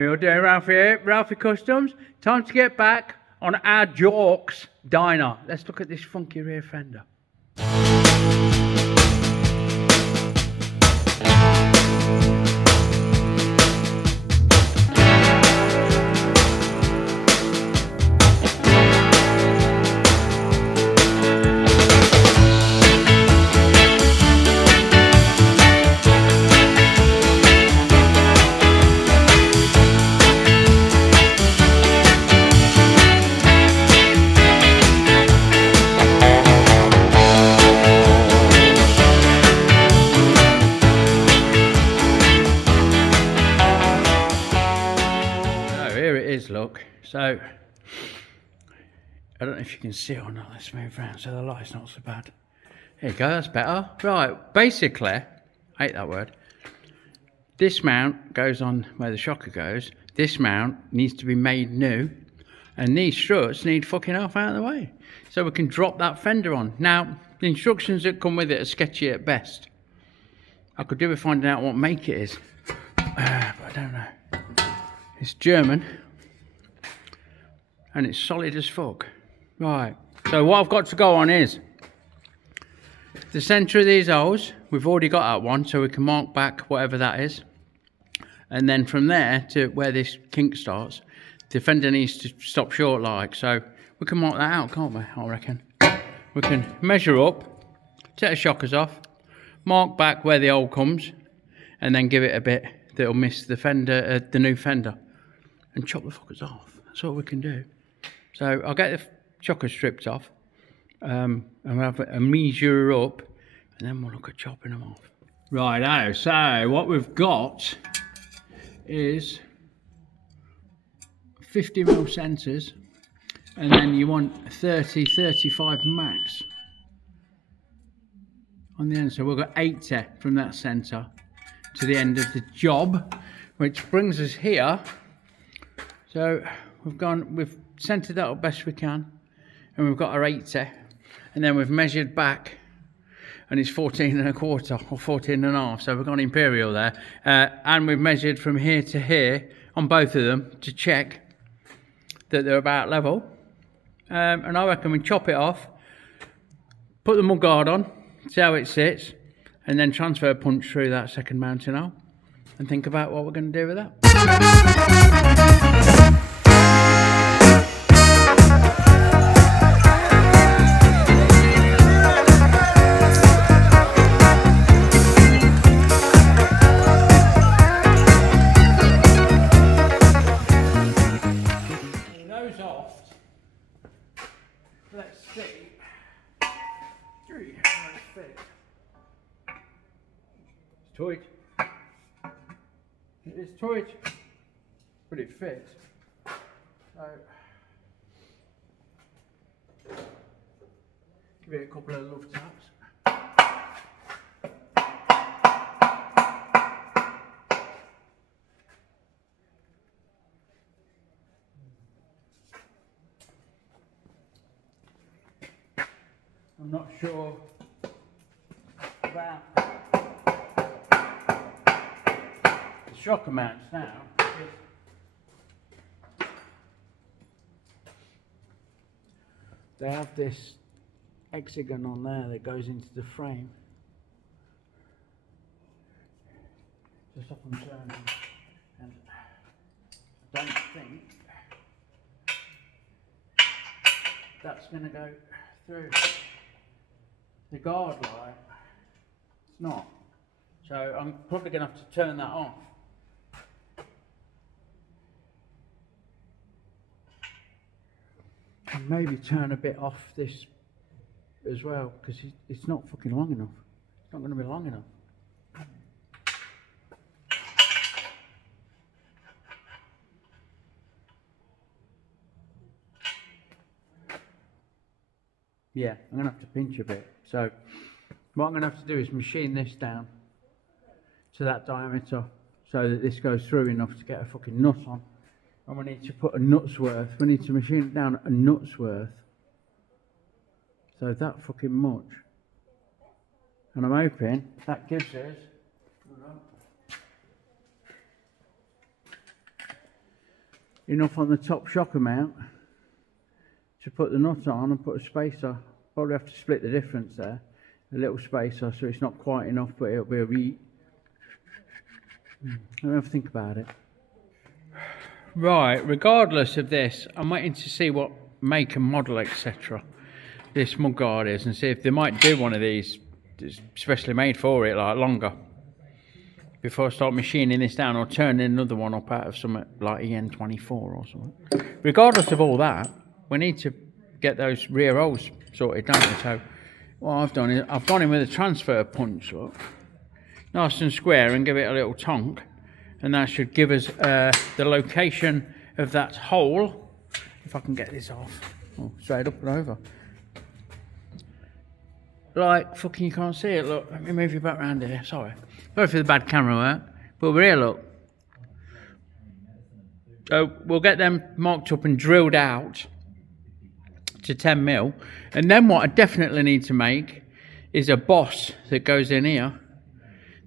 You're doing Ralfy here, Ralfy Customs. Time to get back on our Jorks Dyna. Let's look at this funky rear fender. Look, so I don't know if you can see it or not. Let's move around so the light's not so bad. There you go, that's better. Right, basically, I hate that word. This mount goes on where the shocker goes. This mount needs to be made new, and these struts need fucking half out of the way so we can drop that fender on. Now, the instructions that come with it are sketchy at best. I could do with finding out what make it is, but I don't know. It's German. And it's solid as fuck. Right, so what I've got to go on is the centre of these holes. We've already got that one, so we can mark back whatever that is. And then from there to where this kink starts, the fender needs to stop short like. So we can mark that out, can't we, I reckon? We can measure up, take the shockers off, mark back where the hole comes, and then give it a bit that'll miss the fender, the new fender, and chop the fuckers off. That's what we can do. So I'll get the shockers stripped off, and we'll have a measure up, and then we'll look at chopping them off. Righto, so what we've got is 50mm centres, and then you want 30-35 max on the end. So we've got 80 from that centre to the end of the job, which brings us here. So we've centred that up best we can, and we've got our 80, and then we've measured back, and it's 14.25 or 14.5, so we've gone imperial there, and we've measured from here to here on both of them to check that they're about level, and I reckon we chop it off, put the mud guard on, see how it sits, and then transfer punch through that second mounting hole, and think about what we're going to do with that. Let's see. It's tight. It is tight, but it fits. So give it a couple of love taps. I'm not sure about the shocker mounts now. They have this hexagon on there that goes into the frame. Just up and turning, and I don't think that's going to go through the guard light. It's not. So I'm probably going to have to turn that off. And maybe turn a bit off this as well, because it's not fucking long enough. It's not going to be long enough. Yeah, I'm going to have to pinch a bit. So what I'm going to have to do is machine this down to that diameter so that this goes through enough to get a fucking nut on. And we need to put a nut's worth. We need to machine it down a nut's worth. So that fucking much. And I'm hoping that gives us enough on the top shocker mount to put the nut on and put a spacer. Probably have to split the difference there, a little spacer, so it's not quite enough, but it'll be a wee. Let me have a think about it. Right, regardless of this, I'm waiting to see what make and model, etc. this mudguard is, and see if they might do one of these specially made for it, like longer, before I start machining this down or turning another one up out of something like EN24 or something. Regardless of all that, we need to get those rear holes sorted, don't we? So what I've done is I've gone in with a transfer punch, look, nice and square, and give it a little tonk, and that should give us the location of that hole. If I can get this off, straight up and over. Like fucking, you can't see it. Look, let me move you back round here. Sorry for the bad camera work, but we're here. Look, so we'll get them marked up and drilled out to 10 mil, and then what I definitely need to make is a boss that goes in here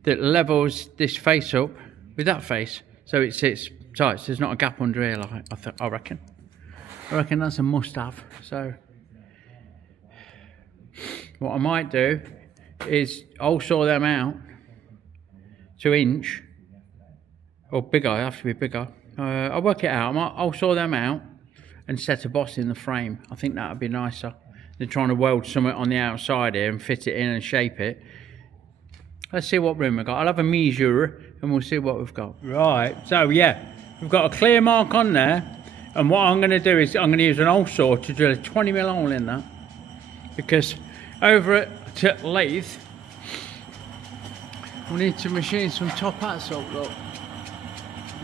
that levels this face up with that face, so it sits tight, so there's not a gap under here. Like I reckon that's a must-have. So what I might do is I'll saw them out to inch or bigger. I have to be bigger. I'll work it out. I'll saw them out and set a boss in the frame. I think that would be nicer than trying to weld something on the outside here and fit it in and shape it. Let's see what room we've got. I'll have a measure and we'll see what we've got. Right, so yeah, we've got a clear mark on there, and what I'm going to do is I'm going to use an hole saw to drill a 20 mil hole in that, because over at lathe we need to machine some top hats up. Look,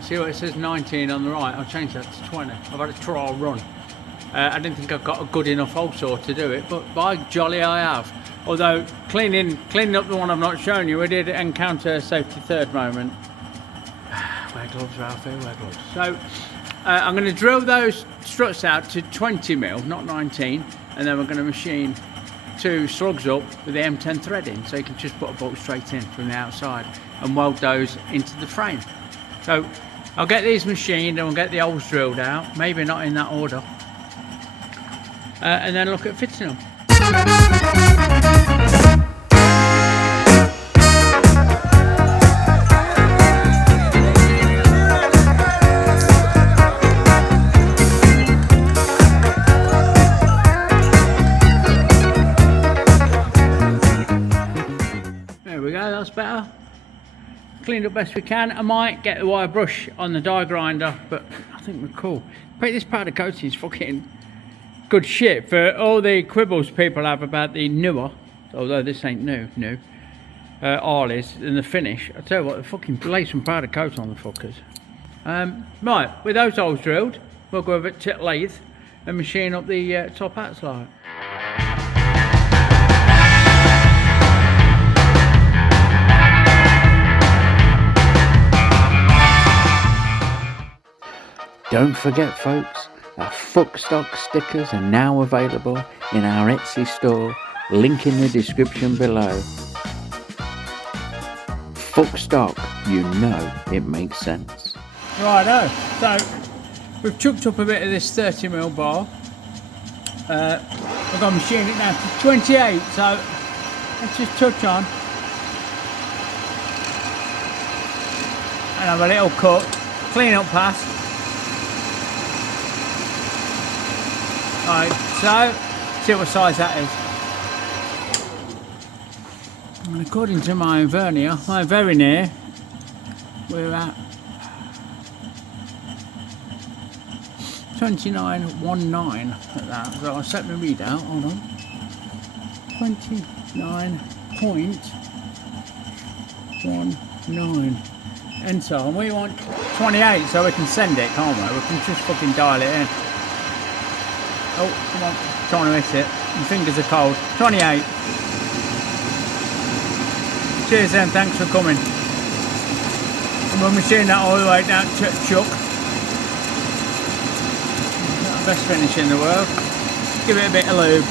see what it says 19 on the right. I'll change that to 20. I've had a trial run. I didn't think I've got a good enough hole saw to do it, but by jolly I have. Although cleaning up the one I've not shown you, we did encounter a safety third moment. Wear gloves, Ralfy, wear gloves. So I'm going to drill those struts out to 20 mil, not 19, and then we're going to machine 2 slugs up with the M10 threading, so you can just put a bolt straight in from the outside and weld those into the frame. So I'll get these machined and we'll get the holes drilled out, maybe not in that order, and then look at fitting them. There we go, that's better. Cleaned up best we can. I might get the wire brush on the die grinder, but I think we're cool. But this powder coating is fucking good shit for all the quibbles people have about the newer, although this ain't new, Harleys and the finish. I tell you what, they fucking lay some powder coat on the fuckers. Right, with those holes drilled, we'll go over to lathe and machine up the top hats like. Don't forget, folks, our Fuck Stock stickers are now available in our Etsy store, link in the description below. Fuck Stock, you know it makes sense. Righto, so we've chucked up a bit of this 30 mil bar. We're going to machine it now to 28, so let's just touch on and have a little cut, clean up pass. Right, so see what size that is. And according to my vernier, my very near, we're at 29.19 at that. So I'll set my readout, hold on. 29.19. Enter, and we want 28 so we can send it, can't we? We can just fucking dial it in. Oh, come on, trying to miss it. My fingers are cold. 28. Cheers then, thanks for coming. And we'll machine that all the way down to chuck. Not the best finish in the world. Give it a bit of lube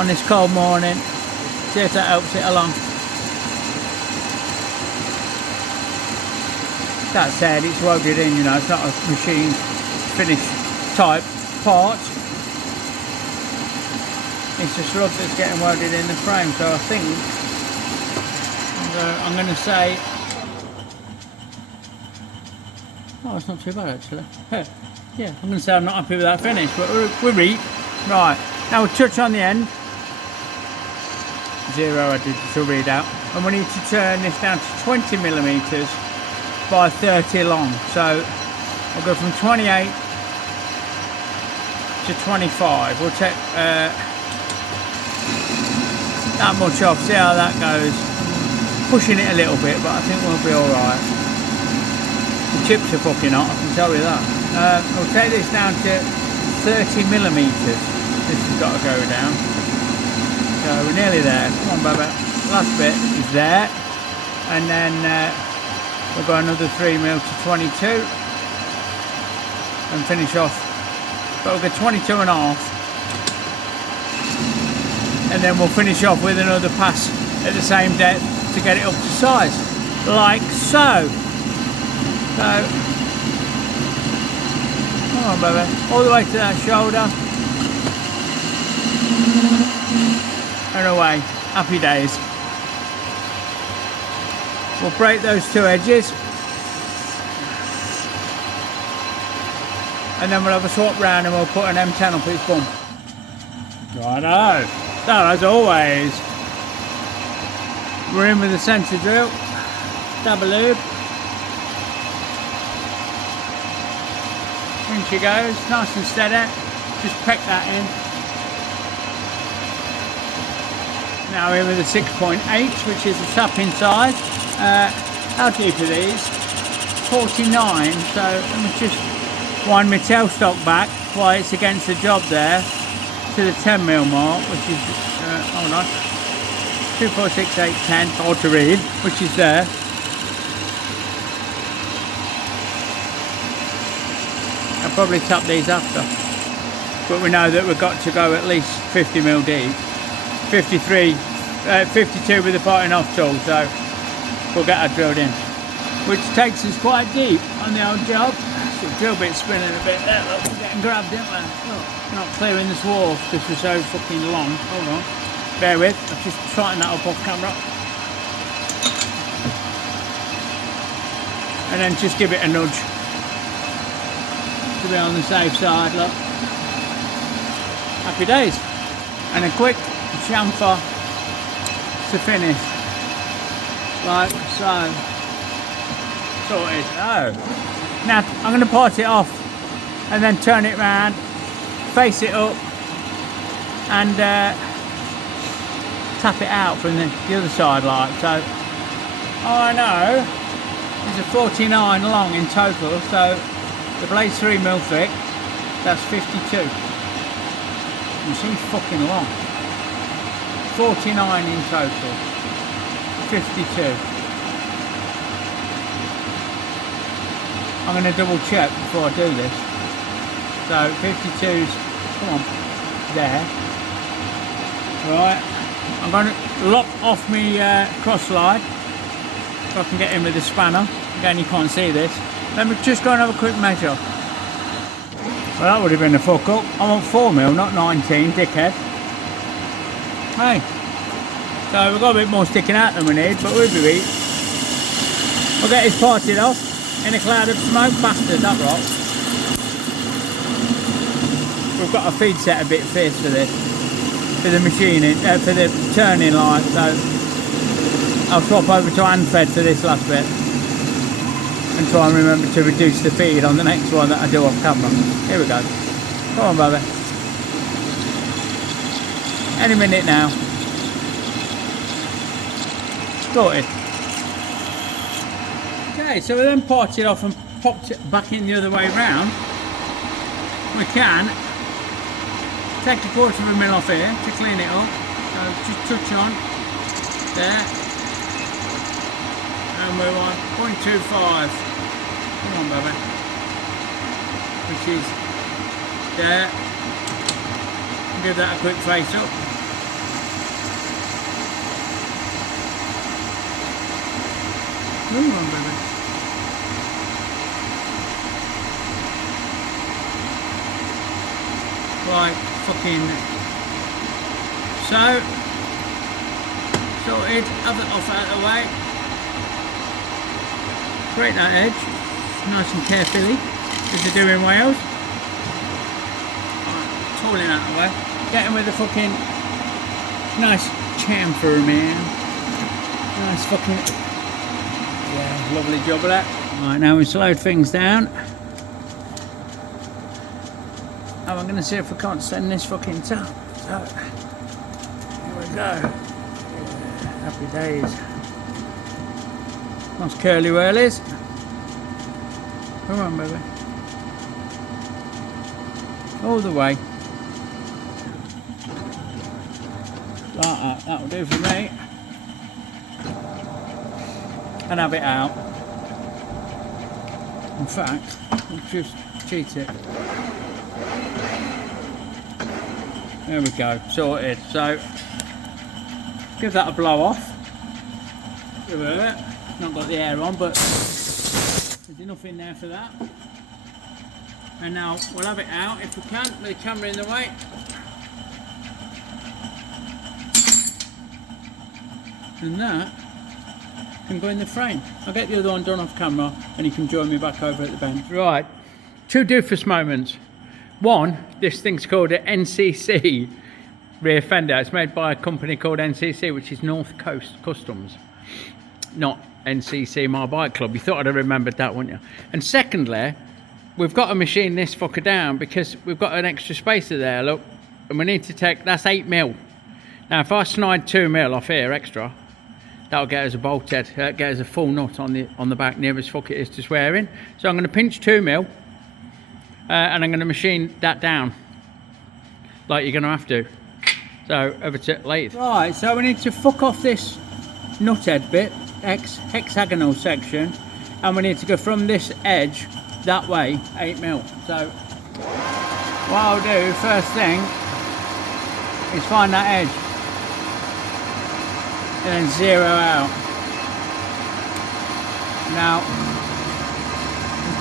on this cold morning. See if that helps it along. That said, it's welded in, you know, it's not a machine finished type part. It's a slug that's getting welded in the frame, so I think I'm going to say, oh, it's not too bad actually. Yeah, I'm going to say I'm not happy with that finish, but we're right. Now we'll touch on the end. 0 I digital readout, and we need to turn this down to 20mm by 30 long. So I'll go from 28 to 25. We'll take that much off, see how that goes. Pushing it a little bit, but I think we'll be alright. The chips are fucking hot, I can tell you that. We'll take this down to 30mm. This has got to go down. So we're nearly there. Come on, Baba. Last bit is there. And then we'll go another 3mm to 22 and finish off. But we'll go 22.5. And then we'll finish off with another pass at the same depth to get it up to size, like so. So, come on, baby, all the way to that shoulder and away. Happy days. We'll break those two edges and then we'll have a swap round and we'll put an M10 up its bum. Righto. So as always, we're in with the centre drill, dab a lube, in she goes, nice and steady, just peck that in. Now we're in with a 6.8, which is the top inside. How deep are these? 49, so let me just wind my tailstock back while it's against the job there. To the 10mm mark, which is hold on, 2, 4, 6, 8, 10, hard to read, which is there. I'll probably top these after, but we know that we've got to go at least 50mm deep. 52 with the parting off tool, so we'll get our drilled in, which takes us quite deep on the old job. The drill bit's spinning a bit there, look, we're getting grabbed, didn't we? Look, we're not clearing this wall because we're so fucking long. Hold on, bear with, I've just tightened that up off camera. And then just give it a nudge to be on the safe side, look. Happy days. And a quick chamfer to finish, like so. Sorted. Oh. Now I'm going to part it off and then turn it round, face it up and tap it out from the other side like so. Oh, I know it's a 49 long in total, so the blade's 3mm thick, that's 52. You see, fucking long. 49 in total, 52. I'm going to double check before I do this. So 52's, come on, there. Right, I'm going to lock off my cross slide so I can get in with the spanner. Again, you can't see this. Let me just go and have a quick measure. Well, that would have been a fuck up. I want 4mm, not 19, dickhead. Hey, so we've got a bit more sticking out than we need, but we'll be beat. We'll get this parted off. In a cloud of smoke, bastard, that rock. We've got a feed set a bit fierce for this, for the machining, for the turning light, so I'll swap over to hand fed for this last bit and try and remember to reduce the feed on the next one that I do off camera. Here we go. Come on, brother. Any minute now. Sorted. Okay, so we then parted it off and popped it back in the other way round. We can take a 1/4mm off here to clean it up. So just touch on there, and we're on 0.25. Come on, baby. Which is there. Give that a quick face up. Come on, baby. Right, fucking. So, sorted, have it off out of the way. Break that edge, nice and carefully, as they do in Wales. Right, tooling out of the way. Getting with the fucking nice chamfer, man. Nice fucking, yeah, lovely job of that. Right, now we slowed things down. I'm going to see if we can't send this fucking top. So, here we go. Happy days. Nice curly whirlies. Come on, baby. All the way. Like that. That'll do for me. And have it out. In fact, we'll just cheat it. There we go, sorted. So, give that a blow off. Give it. Not got the air on, but there's enough in there for that. And now we'll have it out if we can, with the camera in the way. And that can go in the frame. I'll get the other one done off camera and you can join me back over at the bench. Right, 2 doofus moments. One, this thing's called an NCC rear fender. It's made by a company called NCC, which is North Coast Customs, not NCC My Bike Club. You thought I'd have remembered that, wouldn't you? And secondly, we've got to machine this fucker down because we've got an extra spacer there, look, and we need to take, that's 8mm. Now if I snide 2mm off here extra, that'll get us a bolt head, get us a full nut on the back near as fuck it is to swearing. So I'm going to pinch 2mm and I'm going to machine that down like you're going to have to. So over to lathe. Right, so we need to fuck off this nut head bit, hexagonal section, and we need to go from this edge that way 8mm. So what I'll do first thing is find that edge and then zero out. Now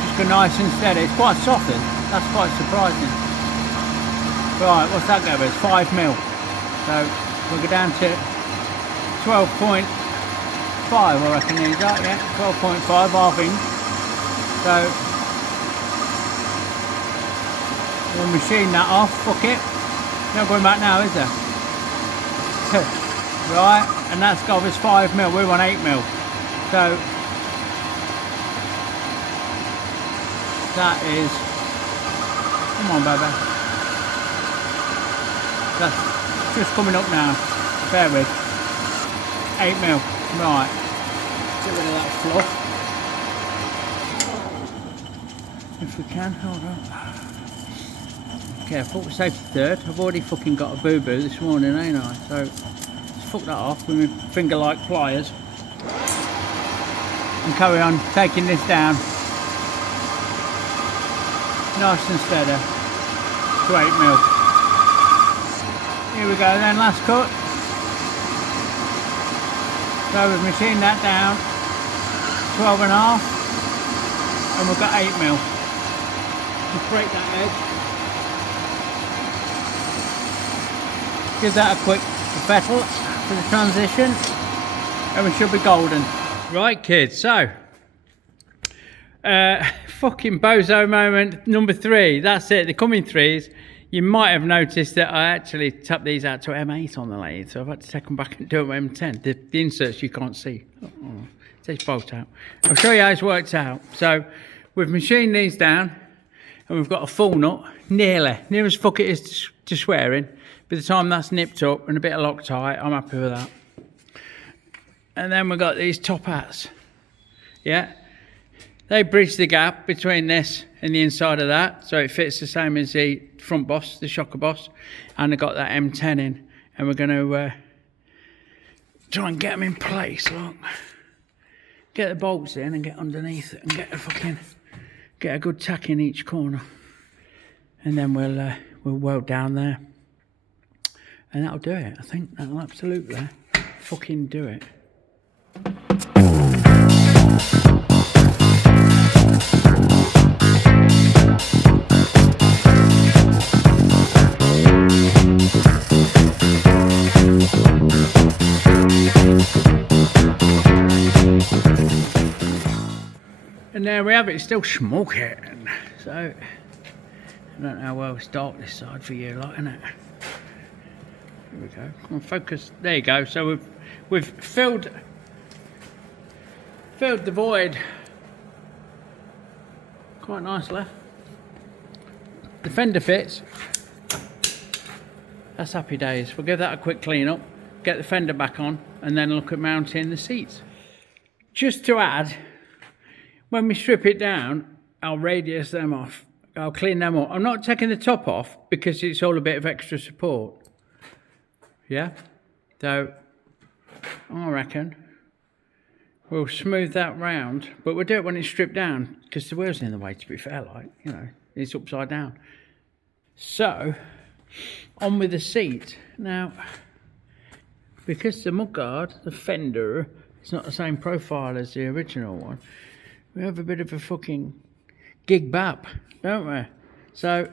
just go nice and steady. It's quite soft, that's quite surprising. Right, what's that go with? It's 5mm. So we'll go down to 12.5, I reckon these are, yeah, 12.5 half inch. So we'll machine that off, fuck it. No going back now, is there? Right, and that's got us 5mm, we want 8mm. So that is, come on baby. That's just coming up now, bear with. 8mm, right. Get rid of that fluff. If we can, hold on. Careful, safety third. I've already fucking got a boo-boo this morning, ain't I? So, let's fuck that off with my finger-like pliers. And carry on taking this down. Nice and steady. To 8mm. Here we go then, last cut. So we've machined that down, 12.5, and we've got 8mm. Just break that edge. Give that a quick fettle for the transition, and we should be golden. Right kids, so, fucking bozo moment number 3, that's it, the coming threes. You might have noticed that I actually tapped these out to M8 on the lathe, so I've had to take them back and do them M10. The inserts you can't see. Oh, takes bolt out. I'll show you how it's worked out. So we've machined these down, and we've got a full nut, near as fuck it is to swearing. By the time that's nipped up and a bit of Loctite, I'm happy with that. And then we've got these top hats. Yeah. They bridge the gap between this and the inside of that, so it fits the same as the front boss, the shocker boss, and I've got that M10 in, and we're going to try and get them in place. Look, get the bolts in and get underneath it, and get a good tack in each corner, and then we'll weld down there, and that'll do it. I think that'll absolutely fucking do it. there we have it, it's still smoking. So, I don't know how well it's dark this side for you, like, isn't it? Here we go. Come on, focus. There you go. So we've filled the void quite nicely. The fender fits. That's happy days. We'll give that a quick clean up, get the fender back on, and then look at mounting the seats. Just to add, when we strip it down, I'll radius them off. I'll clean them up. I'm not taking the top off because it's all a bit of extra support. Yeah? So, I reckon we'll smooth that round, but we'll do it when it's stripped down because the wheel's in the way, to be fair, like, you know, it's upside down. So, on with the seat. Now, because the mudguard, the fender, it's not the same profile as the original one, we have a bit of a fucking gig bap, don't we? So,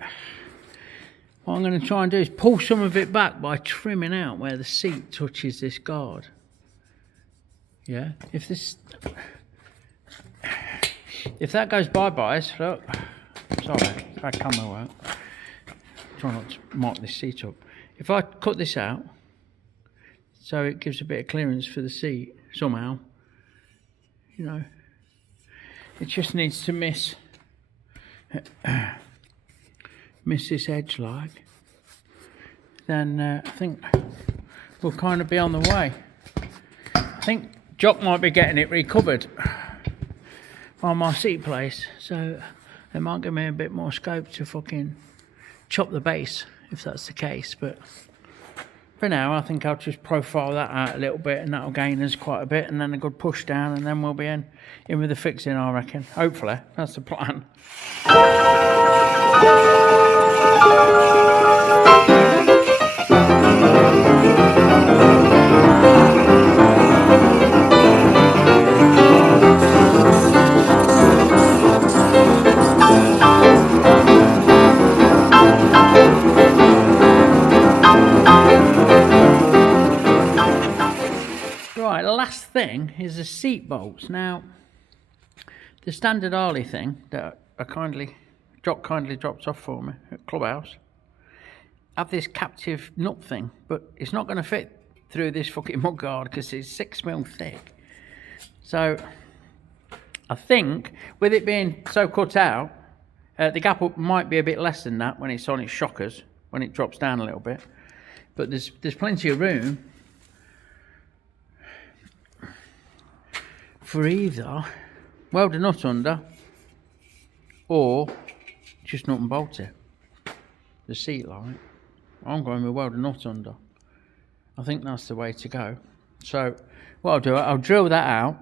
what I'm going to try and do is pull some of it back by trimming out where the seat touches this guard. Yeah, if that goes bye-bye, look, sorry, bad camera work. Try not to mark this seat up. If I cut this out, so it gives a bit of clearance for the seat, somehow, you know, it just needs to miss this edge like, then I think we'll kind of be on the way. I think Jock might be getting it recovered on my seat place, so it might give me a bit more scope to fucking chop the base if that's the case, but for now I think I'll just profile that out a little bit and that'll gain us quite a bit, and then a good push down, and then we'll be in with the fixing, I reckon. Hopefully, that's the plan. Right, the last thing is the seat bolts. Now, the standard Harley thing that Jock kindly dropped off for me at Clubhouse, have this captive nut thing, but it's not going to fit through this fucking mudguard because it's 6mm thick. So, I think with it being so cut out, the gap up might be a bit less than that when it's on its shockers, when it drops down a little bit. But there's plenty of room for either weld a nut under or just nut and bolt it. The seat light, I'm going with weld a nut under. I think that's the way to go. So what I'll do, I'll drill that out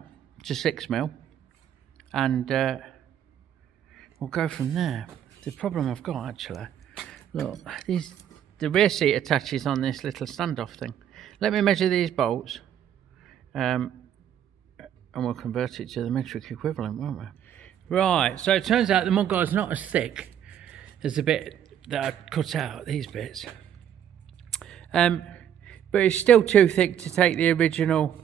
to 6mm and we'll go from there. The problem I've got actually, look, the rear seat attaches on this little standoff thing. Let me measure these bolts and we'll convert it to the metric equivalent, won't we? Right, so it turns out the mudguard's not as thick as the bit that I cut out, these bits. But it's still too thick to take the original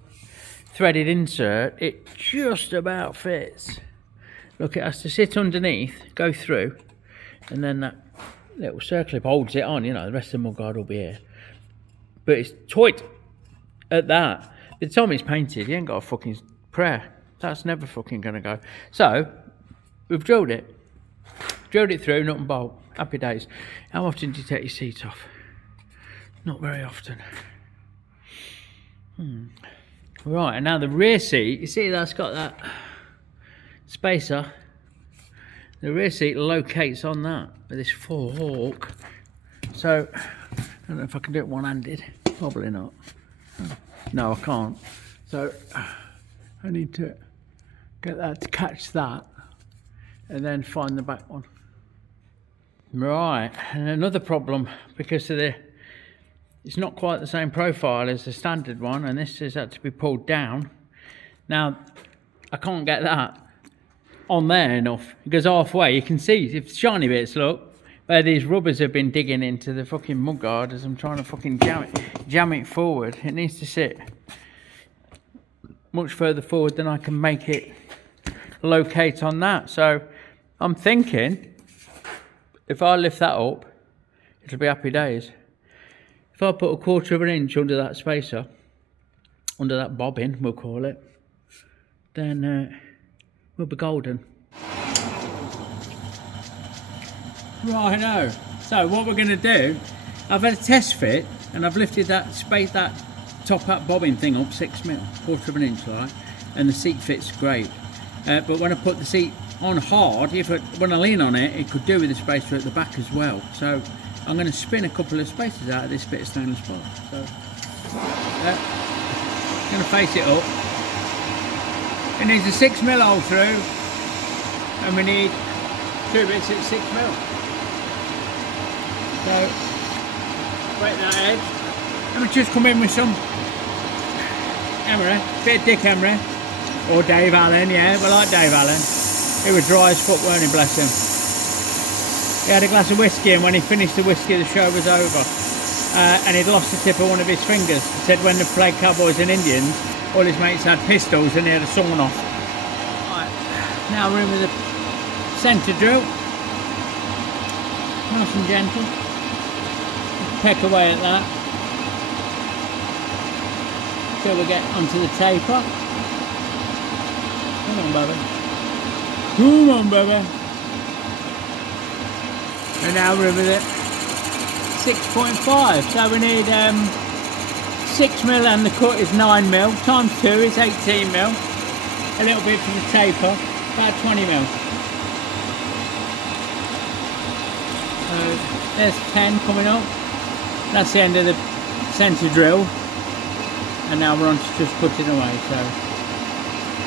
threaded insert. It just about fits. Look, it has to sit underneath, go through, and then that little circlip holds it on, you know, the rest of the mudguard will be here. But it's tight at that. By the time it's painted, you ain't got a fucking prayer. That's never fucking gonna go. So, we've drilled it through, nut and bolt. Happy days. How often do you take your seat off? Not very often. Right, and now the rear seat, you see that's got that spacer. The rear seat locates on that with this fork. So, I don't know if I can do it one-handed. Probably not. No, I can't. So, I need to get that to catch that and then find the back one. Right, and another problem because of it's not quite the same profile as the standard one, and this has had to be pulled down. Now, I can't get that on there enough. It goes halfway. You can see if shiny bits, look, where these rubbers have been digging into the fucking mudguard as I'm trying to fucking jam it forward. It needs to sit much further forward than I can make it locate on that. So I'm thinking, if I lift that up, it'll be happy days. If I put 1/4 of an inch under that spacer, under that bobbin, we'll call it, then we'll be golden. Right, now, so what we're going to do, I've had a test fit, and I've lifted that top up bobbin thing up 6mm, 1/4 of an inch, like, and the seat fits great. But when I put the seat on hard, when I lean on it, it could do with the spacer at the back as well. So I'm going to spin a couple of spacers out of this bit of stainless bar. So I'm going to face it up. It needs a 6mm hole through, and we need 2 bits at 6mm. So break that edge. And we just come in with some emery, bit of Dick Emery, or Dave Allen, yeah, we like Dave Allen. He was dry as fuck, weren't he, bless him. He had a glass of whiskey, and when he finished the whiskey, the show was over. And he'd lost the tip of one of his fingers. He said when they played Cowboys and Indians, all his mates had pistols and he had a sawn off. Right, now we're in with the centre drill. Nice and gentle. Peck away at that. Till we get onto the taper. Come on, baby. Come on, baby. And now we're with it. 6.5. So we need 6mm, and the cut is 9mm. Times 2 is 18mm. A little bit for the taper, about 20mm. So there's 10 coming up. That's the end of the centre drill. And now we're on to just putting away. So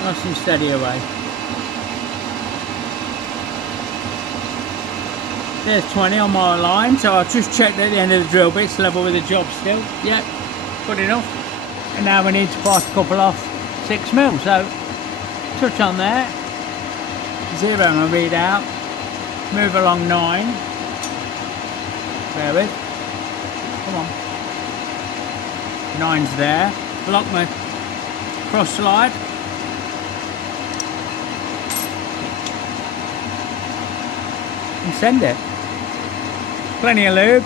nice and steady away. There's 20 on my line, so I've just checked at the end of the drill bits, level with the job still. Yep, good enough. And now we need to pass a couple off 6mm, so touch on there, 0 my readout, move along 9, bear with, come on, 9's there, lock my cross slide, and send it. Plenty of lube.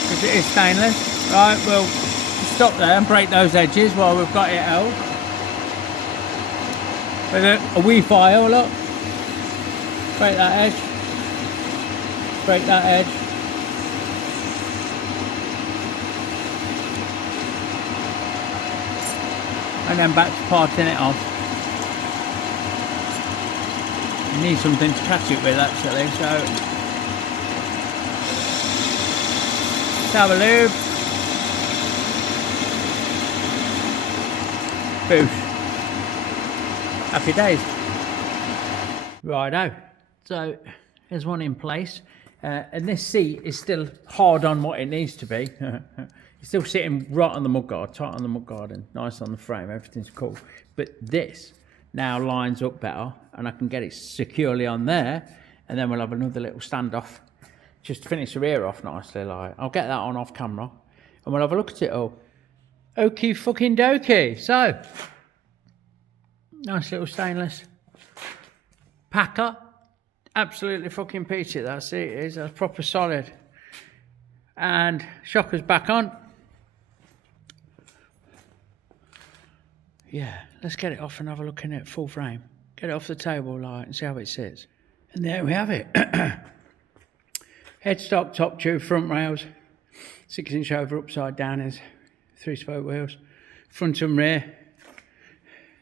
Because it is stainless. Right, we'll stop there and break those edges while we've got it out. With a wee file, look. Break that edge. Break that edge. And then back to parting it off. You need something to catch it with actually, so let's have a lube. Boosh. Happy days. Righto. So there's one in place. And this seat is still hard on what it needs to be. It's still sitting right on the mudguard, tight on the mudguard and nice on the frame, everything's cool. But this now lines up better and I can get it securely on there, and then we'll have another little standoff just to finish the rear off nicely. Like, I'll get that on off camera and we'll have a look at it all. Okie fucking dokie. So, nice little stainless packer. Absolutely fucking peachy, that's it, it is. That's proper solid. And shocker's back on. Yeah, let's get it off and have a look in it full frame. Get it off the table like and see how it sits. And there we have it. Headstock, top tube, front rails, 6-inch over upside down is 3-spoke wheels, front and rear.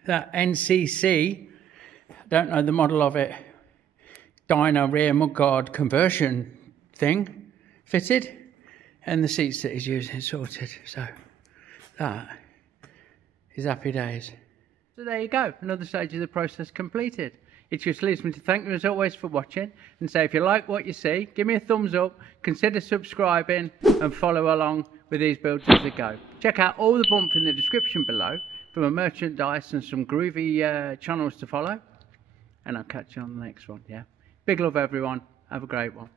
That NCC, don't know the model of it, Dyna rear mudguard conversion thing fitted, and the seats that he's using sorted. So that is happy days. So there you go, another stage of the process completed. It just leaves me to thank you as always for watching and say if you like what you see, give me a thumbs up, consider subscribing and follow along with these builds as they go. Check out all the bump in the description below for my merchandise and some groovy channels to follow, and I'll catch you on the next one. Yeah, big love everyone, have a great one.